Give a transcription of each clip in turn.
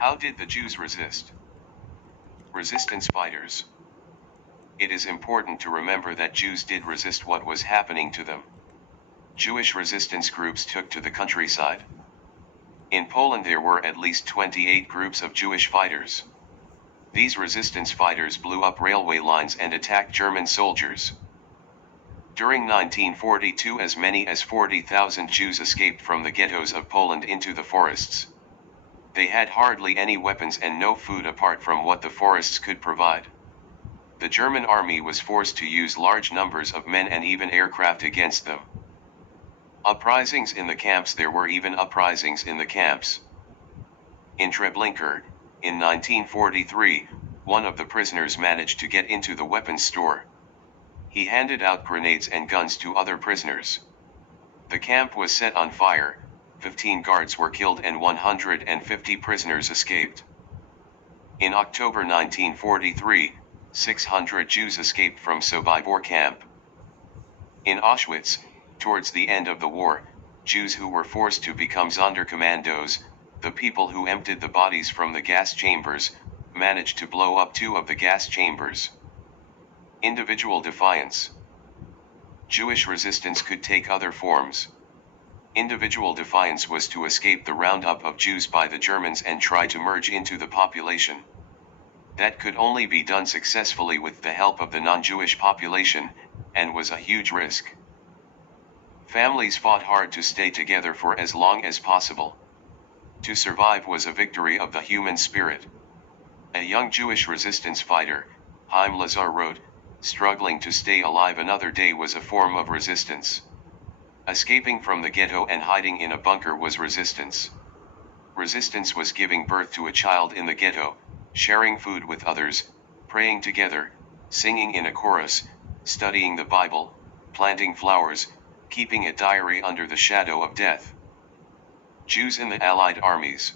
How did the Jews resist? Resistance fighters. It is important to remember that Jews did resist what was happening to them. Jewish resistance groups took to the countryside. In Poland there were at least 28 groups of Jewish fighters. These resistance fighters blew up railway lines and attacked German soldiers. During 1942 as many as 40,000 Jews escaped from the ghettos of Poland into the forests. They had hardly any weapons and no food apart from what the forests could provide. The German army was forced to use large numbers of men and even aircraft against them. Uprisings in the camps. There were even uprisings in the camps. In Treblinka, in 1943, one of the prisoners managed to get into the weapons store. He handed out grenades and guns to other prisoners. The camp was set on fire, 15 guards were killed and 150 prisoners escaped. In October 1943, 600 Jews escaped from Sobibor camp. In Auschwitz, towards the end of the war, Jews who were forced to become Sonderkommandos, the people who emptied the bodies from the gas chambers, managed to blow up 2 of the gas chambers. Individual defiance. Jewish resistance could take other forms. Individual defiance was to escape the roundup of Jews by the Germans and try to merge into the population. That could only be done successfully with the help of the non-Jewish population, and was a huge risk. Families fought hard to stay together for as long as possible. To survive was a victory of the human spirit. A young Jewish resistance fighter, Haim Lazar wrote, "Struggling to stay alive another day was a form of resistance. Escaping from the ghetto and hiding in a bunker was resistance. Resistance was giving birth to a child in the ghetto, sharing food with others, praying together, singing in a chorus, studying the Bible, planting flowers, keeping a diary under the shadow of death." Jews in the Allied armies.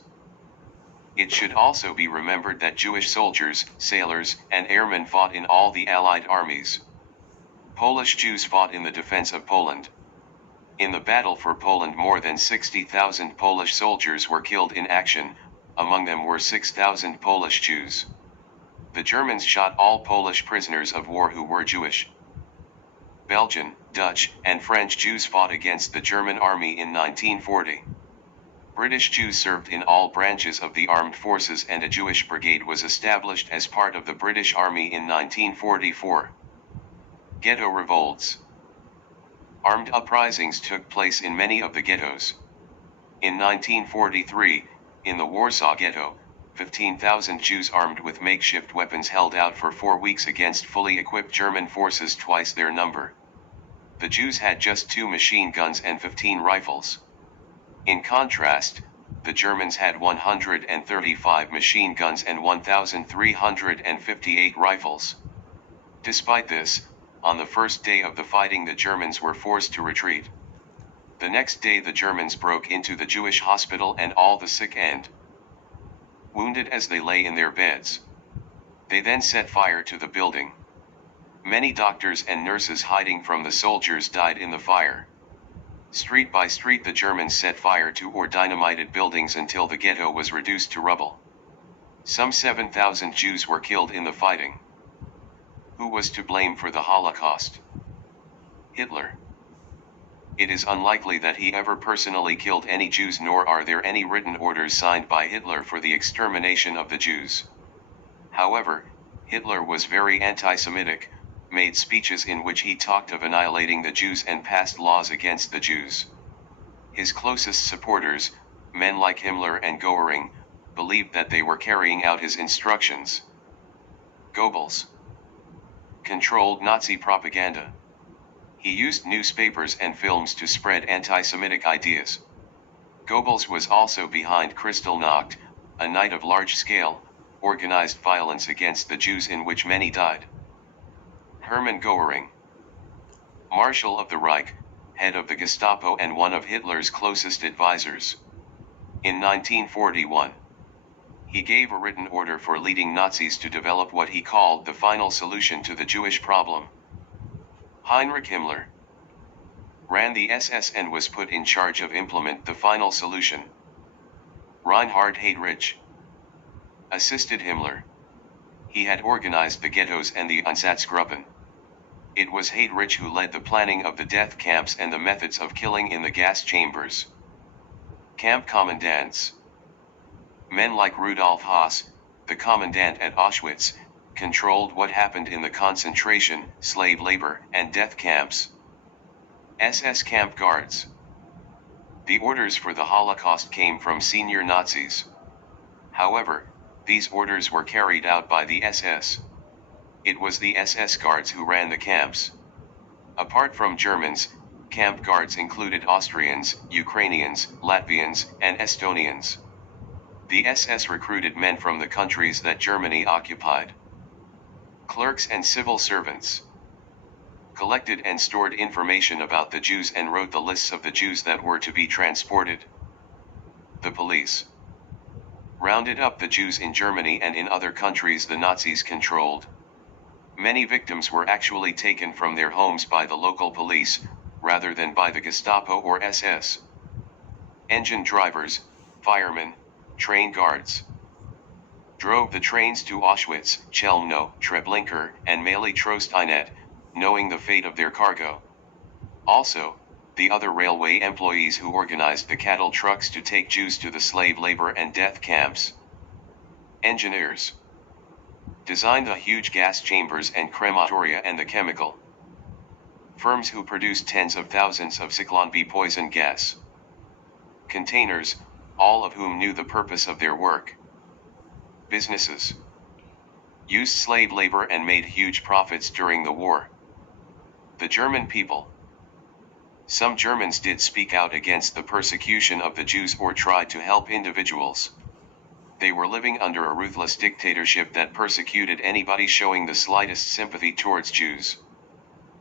It should also be remembered that Jewish soldiers, sailors, and airmen fought in all the Allied armies. Polish Jews fought in the defense of Poland. In the battle for Poland more than 60,000 Polish soldiers were killed in action, among them were 6,000 Polish Jews. The Germans shot all Polish prisoners of war who were Jewish. Belgian, Dutch, and French Jews fought against the German army in 1940. British Jews served in all branches of the armed forces and a Jewish brigade was established as part of the British Army in 1944. Ghetto revolts. Armed uprisings took place in many of the ghettos. In 1943, in the Warsaw Ghetto, 15,000 Jews armed with makeshift weapons held out for 4 weeks against fully equipped German forces twice their number. The Jews had just 2 machine guns and 15 rifles. In contrast, the Germans had 135 machine guns and 1,358 rifles. Despite this, on the first day of the fighting the Germans were forced to retreat. The next day the Germans broke into the Jewish hospital and all the sick and wounded as they lay in their beds. They then set fire to the building. Many doctors and nurses hiding from the soldiers died in the fire. Street by street the Germans set fire to or dynamited buildings until the ghetto was reduced to rubble. Some 7,000 Jews were killed in the fighting. Who was to blame for the Holocaust? Hitler. It is unlikely that he ever personally killed any Jews, nor are there any written orders signed by Hitler for the extermination of the Jews. However, Hitler was very anti-Semitic, made speeches in which he talked of annihilating the Jews and passed laws against the Jews. His closest supporters, men like Himmler and Göring, believed that they were carrying out his instructions. Goebbels controlled Nazi propaganda. He used newspapers and films to spread anti-Semitic ideas. Goebbels was also behind Kristallnacht, a night of large-scale, organized violence against the Jews in which many died. Hermann Göring, Marshal of the Reich, head of the Gestapo and one of Hitler's closest advisors. In 1941, he gave a written order for leading Nazis to develop what he called the final solution to the Jewish problem. Heinrich Himmler ran the SS and was put in charge of implement the final solution. Reinhard Heydrich assisted Himmler. He had organized the ghettos and the Einsatzgruppen. It was Heydrich who led the planning of the death camps and the methods of killing in the gas chambers. Camp commandants. Men like Rudolf Haas, the commandant at Auschwitz, controlled what happened in the concentration, slave labor, and death camps. SS camp guards. The orders for the Holocaust came from senior Nazis. However, these orders were carried out by the SS. It was the SS guards who ran the camps. Apart from Germans, camp guards included Austrians, Ukrainians, Latvians, and Estonians. The SS recruited men from the countries that Germany occupied. Clerks and civil servants collected and stored information about the Jews and wrote the lists of the Jews that were to be transported. The police rounded up the Jews in Germany and in other countries the Nazis controlled. Many victims were actually taken from their homes by the local police, rather than by the Gestapo or SS. Engine drivers, firemen, train guards drove the trains to Auschwitz, Chelmno, Treblinka, and Maly Trosteinet, knowing the fate of their cargo. Also, the other railway employees who organized the cattle trucks to take Jews to the slave labor and death camps. Engineers designed the huge gas chambers and crematoria and the chemical firms who produced tens of thousands of Zyklon B poison gas containers, all of whom knew the purpose of their work. Businesses used slave labor and made huge profits during the war. The German people. Some Germans did speak out against the persecution of the Jews or tried to help individuals. They were living under a ruthless dictatorship that persecuted anybody showing the slightest sympathy towards Jews.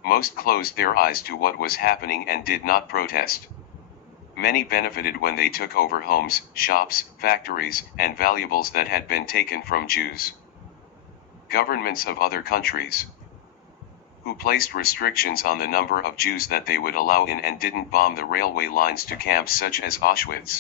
Most closed their eyes to what was happening and did not protest. Many benefited when they took over homes, shops, factories, and valuables that had been taken from Jews. Governments of other countries who placed restrictions on the number of Jews that they would allow in and didn't bomb the railway lines to camps such as Auschwitz.